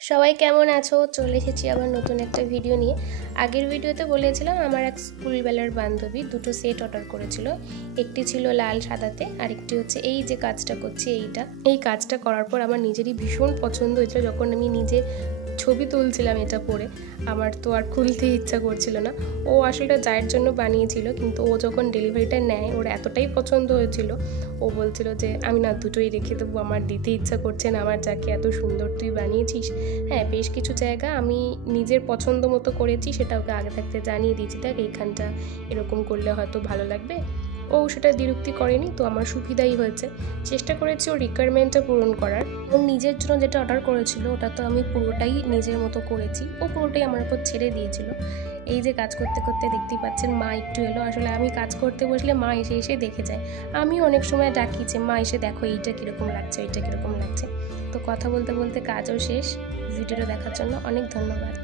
সবাই কেমন আছো? চলে এসেছি আবার নতুন একটা ভিডিও নিয়ে। আগের ভিডিওতে বলেছিলাম আমার এক স্কুলবেলার বান্ধবী দুটো সেট অর্ডার করেছিল। একটি ছিল লাল সাদাতে, আরেকটি হচ্ছে এই যে কাজটা করছি এইটা। এই কাজটা করার পর আমার নিজেরই ভীষণ পছন্দ হয়েছিল। যখন আমি নিজে ছবি তুলছিলাম এটা পরে, আমার তো আর খুলতে ইচ্ছা করছিল না। ও আসলে যায়ের জন্য বানিয়েছিল, কিন্তু ও যখন ডেলিভারিটা নেয় ওর এতটাই পছন্দ হয়েছিল, ও বলছিল যে আমি না দুটোই রেখে দেবো, আমার দিতে ইচ্ছা করছে না, আমার যাকে এত সুন্দর তুই বানিয়েছিস। হ্যাঁ, বেশ কিছু জায়গা আমি নিজের পছন্দ মতো করেছি, সেটা ওকে আগে থাকতে জানিয়ে দিয়েছি, দেখ এইখানটা এরকম করলে হয়তো ভালো লাগবে। ও সেটা দ্বিরুক্তি করেনি, তো আমার সুবিধাই হয়েছে। চেষ্টা করেছি ওর রিকোয়ারমেন্টটা পূরণ করার। ওর নিজের জন্য যেটা অর্ডার করেছিল ওটা তো আমি পুরোটাই নিজের মতো করেছি, ও পুরোটাই আমার উপর ছেড়ে দিয়েছিল। এই যে কাজ করতে করতে দেখতেই পাচ্ছেন মা একটু এলো। আসলে আমি কাজ করতে বসলে মা এসে এসে দেখে যায়। আমি অনেক সময় ডাকি যে মা এসে দেখো এইটা কীরকম লাগছে, এইটা কীরকম লাগছে। তো কথা বলতে বলতে কাজও শেষ। ভিডিওটা দেখার জন্য অনেক ধন্যবাদ।